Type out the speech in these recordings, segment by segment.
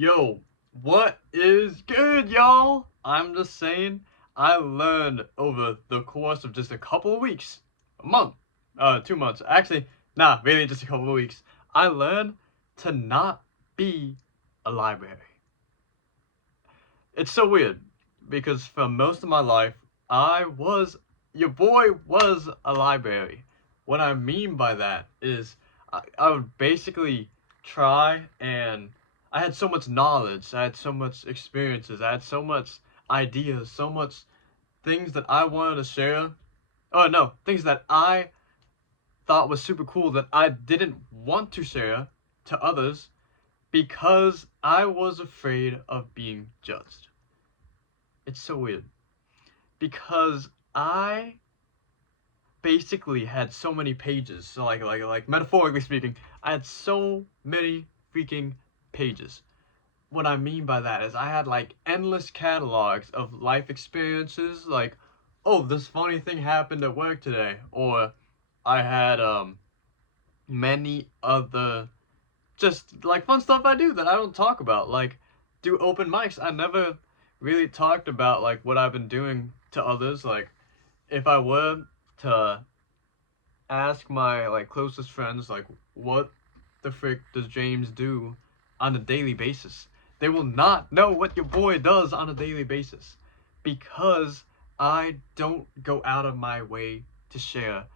Yo, what is good, y'all? I'm just saying, I learned over the course of just a couple of weeks, a month, 2 months, actually, nah, really just a couple of weeks. I learned to not be a library. It's so weird because for most of my life, your boy was a library. What I mean by that is I would basically try and I had so much knowledge, I had so much experiences, I had so much ideas, so much things that I wanted to share. Oh no, things that I thought was super cool that I didn't want to share to others because I was afraid of being judged. It's so weird because I basically had so many pages. So like metaphorically speaking, I had so many freaking pages. What I mean by that is I had like endless catalogs of life experiences like, oh, this funny thing happened at work today, or I had many other just like fun stuff I do that I don't talk about. Like do open mics. I never really talked about like what I've been doing to others. Like if I were to ask my like closest friends like what the frick does James do on a daily basis, they will not know what your boy does on a daily basis because I don't go out of my way to share.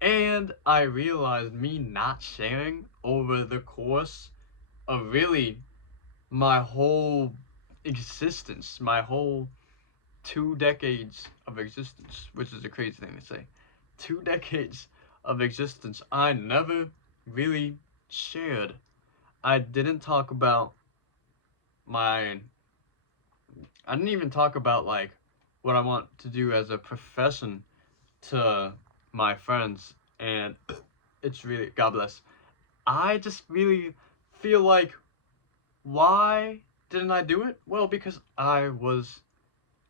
And I realized me not sharing over the course of really my whole existence, my whole 2 decades of existence, which is a crazy thing to say. 2 decades of existence, I never really shared. I didn't talk about my. I didn't even talk about like what I want to do as a profession to my friends, and it's really God bless. I just really feel like why didn't I do it? Well, because I was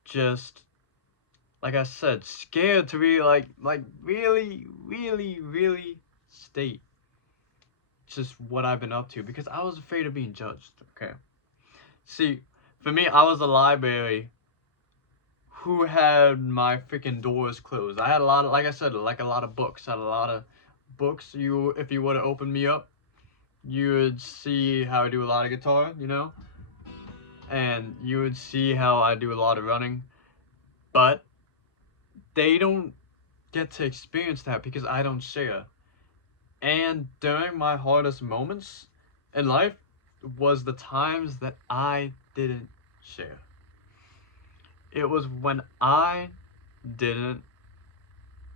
just like I said, scared to really really state just what I've been up to because I was afraid of being judged. Okay. See, for me, I was a library who had my freaking doors closed. I had a lot of, like I said, like a lot of books. I had a lot of books. If you were to open me up, you would see how I do a lot of guitar, and you would see how I do a lot of running. But they don't get to experience that because I don't share. And during my hardest moments in life was the times that I didn't share. It was when I didn't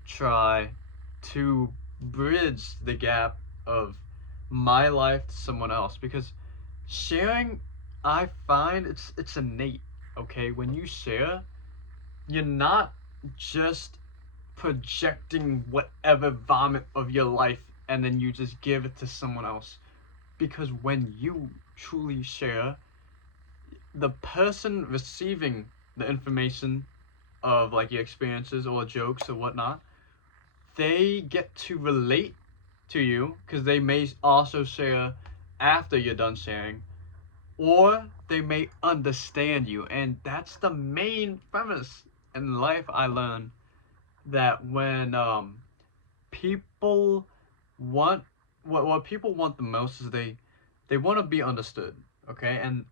try to bridge the gap of my life to someone else because sharing, I find it's innate. Okay, when you share, you're not just projecting whatever vomit of your life and then you just give it to someone else. Because when you truly share, the person receiving the information of like your experiences or jokes or whatnot, they get to relate to you because they may also share after you're done sharing, or they may understand you. And that's the main premise in life. I learned that when people want what people want the most is they want to be understood. Okay, and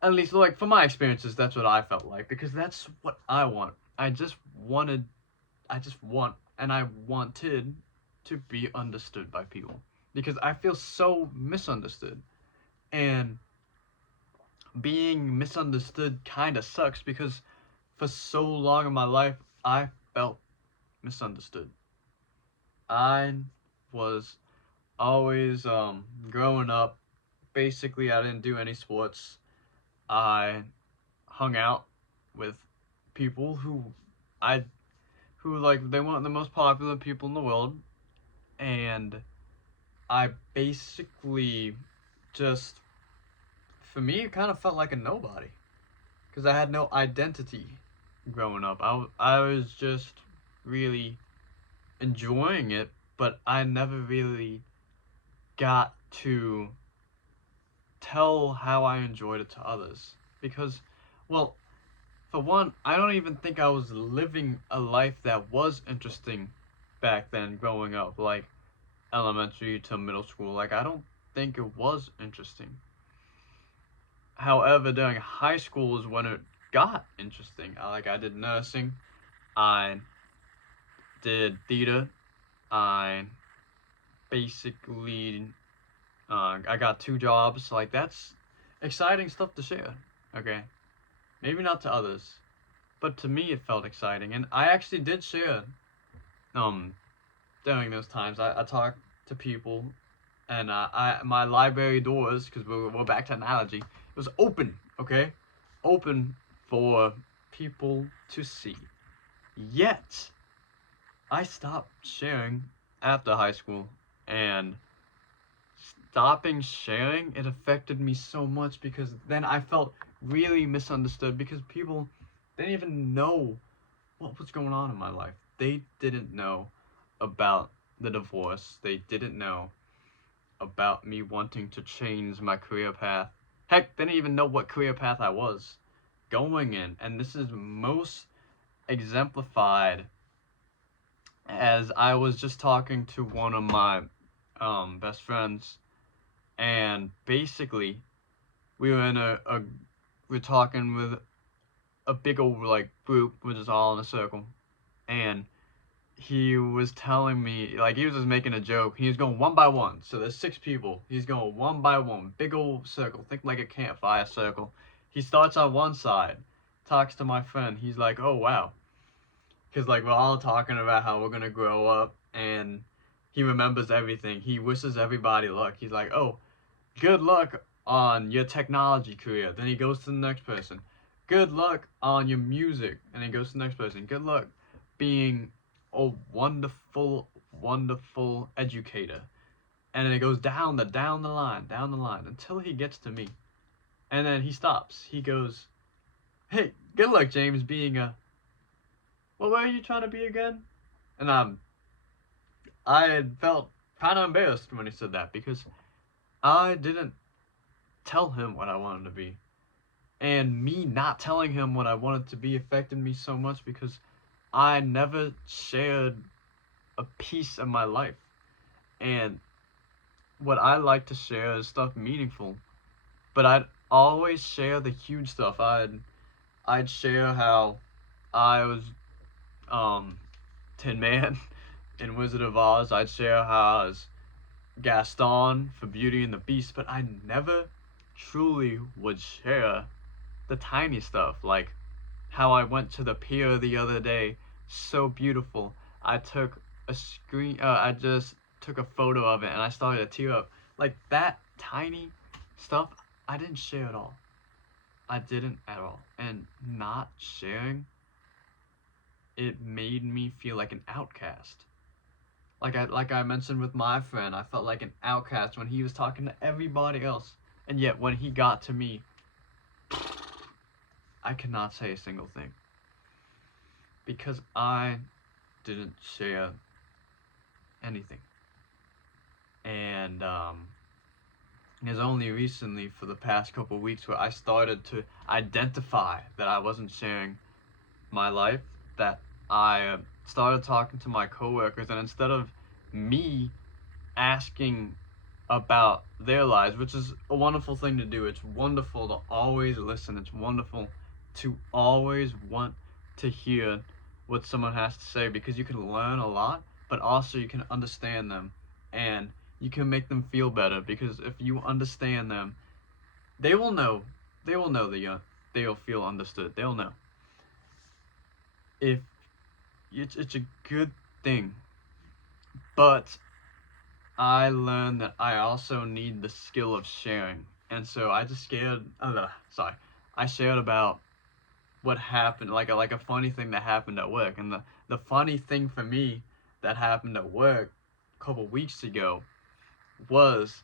at least like for my experiences, that's what I felt like because that's what I want. I just want, and I wanted to be understood by people because I feel so misunderstood, and being misunderstood kind of sucks because for so long in my life I felt misunderstood. I was always growing up, basically I didn't do any sports. I hung out with people I who like they weren't the most popular people in the world, and I basically just for me it kind of felt like a nobody because I had no identity growing up. I was just really enjoying it, but I never really got to tell how I enjoyed it to others. Because, well, for one, I don't even think I was living a life that was interesting back then growing up, like elementary to middle school. Like, I don't think it was interesting. However, during high school is when it got interesting. I did nursing, I did theater, I basically I got 2 jobs. Like, that's exciting stuff to share. Okay, maybe not to others, but to me it felt exciting, and I actually did share um during those times. I talked to people, and my library doors, because we're back to analogy, it was open. Okay, open for people to see. Yet I stopped sharing after high school, and stopping sharing, it affected me so much because then I felt really misunderstood because people didn't even know what was going on in my life. They didn't know about the divorce. They didn't know about me wanting to change my career path. Heck, they didn't even know what career path I was going in. And this is most exemplified as I was just talking to one of my best friends, and basically we were in we're talking with a big old like group, which is all in a circle, and he was telling me, like, he was just making a joke. He was going one by one, so there's 6 people. He's going one by one, big old circle, think like a campfire circle. He starts on one side, talks to my friend. He's like, oh wow, because like we're all talking about how we're gonna grow up, and he remembers everything. He wishes everybody luck. He's like, oh, good luck on your technology career. Then he goes to the next person. Good luck on your music. And he goes to the next person. Good luck being a wonderful, wonderful educator. And then it goes down the line until he gets to me. And then he stops. He goes, hey, good luck, James, being a, what were you trying to be again? And I had felt kind of embarrassed when he said that because I didn't tell him what I wanted to be. And me not telling him what I wanted to be affected me so much because I never shared a piece of my life. And what I like to share is stuff meaningful, but I'd always share the huge stuff. I'd share how I was Tin Man in Wizard of Oz. I'd share how I was Gaston for Beauty and the Beast, but I never truly would share the tiny stuff, like how I went to the pier the other day, so beautiful. I took I just took a photo of it and I started to tear up. Like that tiny stuff, I didn't share at all. I didn't at all. And not sharing, it made me feel like an outcast. Like I mentioned with my friend, I felt like an outcast when he was talking to everybody else. And yet when he got to me, I cannot say a single thing. Because I didn't share anything. And it was only recently, for the past couple weeks, where I started to identify that I wasn't sharing my life, that I started talking to my coworkers, and instead of me asking about their lives, which is a wonderful thing to do, it's wonderful to always listen, it's wonderful to always want to hear what someone has to say, because you can learn a lot, but also you can understand them, and you can make them feel better, because if you understand them, they will know that they'll feel understood. They'll know. If it's a good thing, but I learned that I also need the skill of sharing, and so I just I shared about what happened, like a funny thing that happened at work, and the funny thing for me that happened at work a couple weeks ago was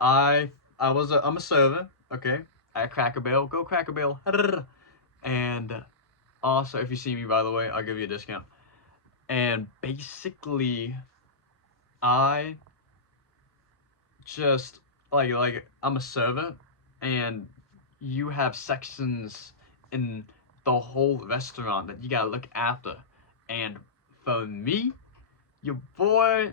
I'm a server, okay, at Cracker Barrel. Go Cracker Barrel. And also, if you see me, by the way, I'll give you a discount. And basically, I just like I'm a server, and you have sections in the whole restaurant that you gotta look after. And for me, your boy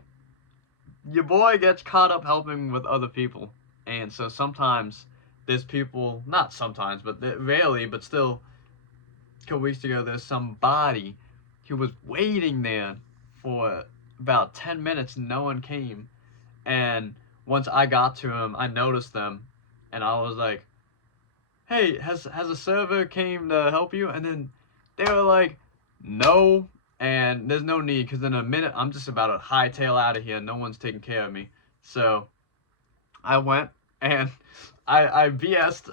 your boy gets caught up helping with other people. And so sometimes there's people, not sometimes, but rarely, but still, a couple weeks ago, there's somebody who was waiting there for about 10 minutes and no one came. And once I got to him, I noticed them and I was like, hey, has a server came to help you? And then they were like, no, and there's no need because in a minute I'm just about to hightail out of here. No one's taking care of me. So I went and I BS'd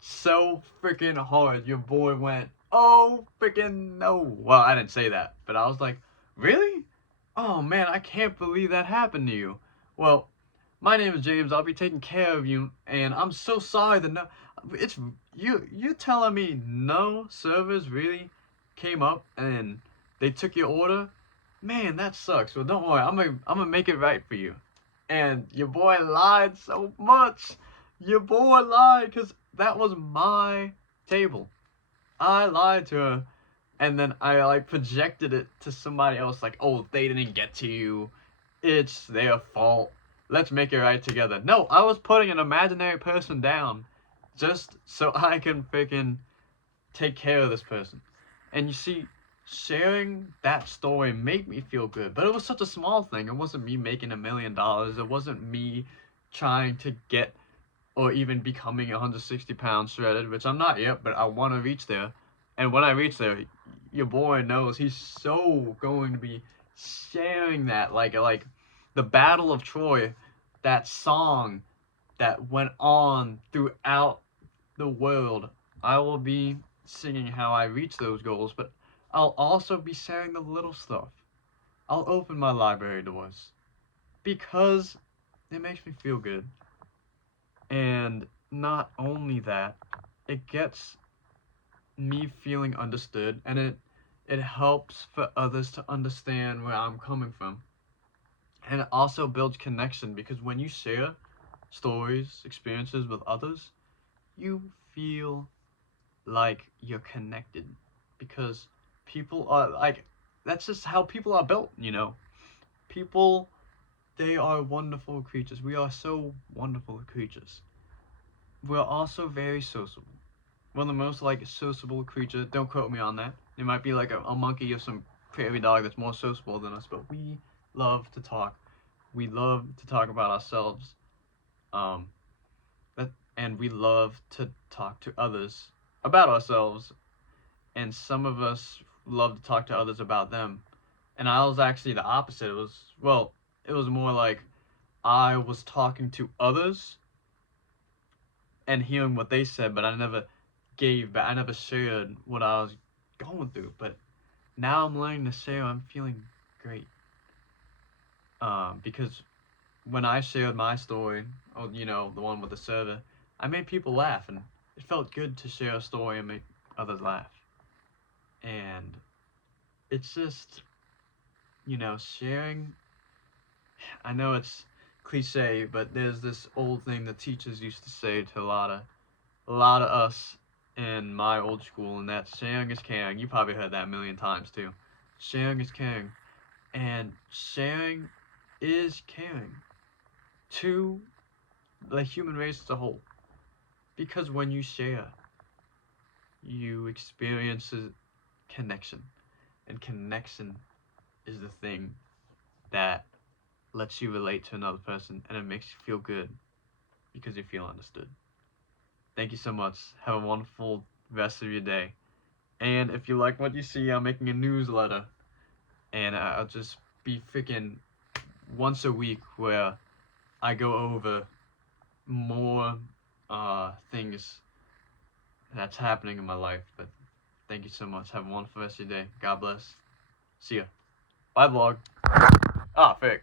so freaking hard. Your boy went, oh freaking no. Well, I didn't say that, but I was like, really? Oh man, I can't believe that happened to you. Well, my name is James. I'll be taking care of you, and I'm so sorry that no, it's you telling me no servers really came up and they took your order. Man, that sucks. Well, don't worry. I'm gonna make it right for you. And your boy lied so much. Your boy lied because that was my table. I lied to her, and then I like projected it to somebody else. Like, oh, they didn't get to you. It's their fault. Let's make it right together. No, I was putting an imaginary person down just so I can freaking take care of this person. And you see, sharing that story made me feel good. But it was such a small thing. It wasn't me making $1 million. It wasn't me trying to get or even becoming 160 pounds shredded, which I'm not yet, but I want to reach there. And when I reach there, your boy knows he's so going to be sharing that like the Battle of Troy, that song that went on throughout the world. I will be singing how I reach those goals, but I'll also be sharing the little stuff. I'll open my library doors because it makes me feel good. And not only that, it gets me feeling understood, and it helps for others to understand where I'm coming from. And it also builds connection because when you share stories, experiences with others, you feel like you're connected because people are like, that's just how people are built, you know. People, they are wonderful creatures. We are so wonderful creatures. We're also very sociable. We're the most like sociable creature. Don't quote me on that. It might be like a monkey or some prairie dog that's more sociable than us, but we love to talk. We love to talk about ourselves. Um, and we love to talk to others about ourselves. And some of us love to talk to others about them. And I was actually the opposite. It was more like I was talking to others and hearing what they said, but I never gave back. I never shared what I was going through. But now I'm learning to share. I'm feeling great. Because when I shared my story, oh, you know, the one with the server, I made people laugh, and it felt good to share a story and make others laugh. And it's just, you know, sharing. I know it's cliche, but there's this old thing that teachers used to say to a lot of us in my old school, and that's sharing is caring. You probably heard that a million times too. Sharing is caring, and sharing is caring to the human race as a whole. Because when you share, you experience a connection, and connection is the thing that lets you relate to another person, and it makes you feel good because you feel understood. Thank you so much. Have a wonderful rest of your day. And if you like what you see, I'm making a newsletter, and I'll just be freaking once a week where I go over more things that's happening in my life. But thank you so much. Have a wonderful rest of your day. God bless. See ya. Bye, vlog. Ah, fake.